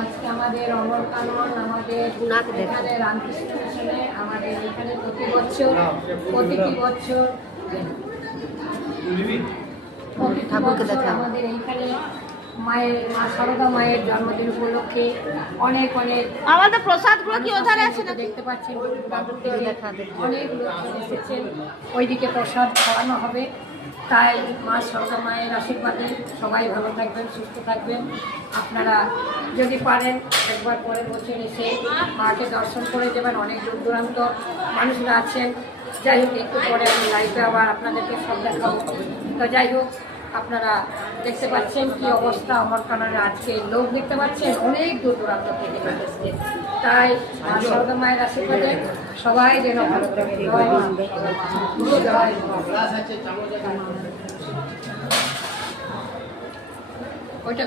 আজকে আমাদের অমরকানন আমাদের এখানে রামকৃষ্ণ মিশনে আমাদের এখানে প্রতিটি বছর আমাদের এইখানে মায়ের মা সারদা মায়ের জন্মদিন উপলক্ষে অনেক আমাদের প্রসাদগুলো কি ওধারে আছে না? দেখতে পাচ্ছেন অনেক লোকজন এসেছেন, ওইদিকে প্রসাদ খাওয়ানো হবে। তাই মা সারদা মায়ের আশীর্বাদে সবাই ভালো থাকবেন, সুস্থ থাকবেন। আপনারা যদি পারেন একবার পরের বছর এসে মাকে দর্শন করে যাবেন। অনেক দূর দূরান্ত মানুষরা আছেন। যাই হোক, একটু পরে আমি লাইভে আবার আপনাদেরকে সব দেখাবো। তো যাই হোক, আপনারা দেখতে পাচ্ছেন কি অবস্থা অমরকাননে। আজকে লোক দেখতে পাচ্ছেন অনেক দূর দূরান্ত থেকে এসেছে। তাই মা সারদা মায়ের আশীর্বাদে সবাই যেন ভালো থাকে। জয় মা। জয় মা। ওইটা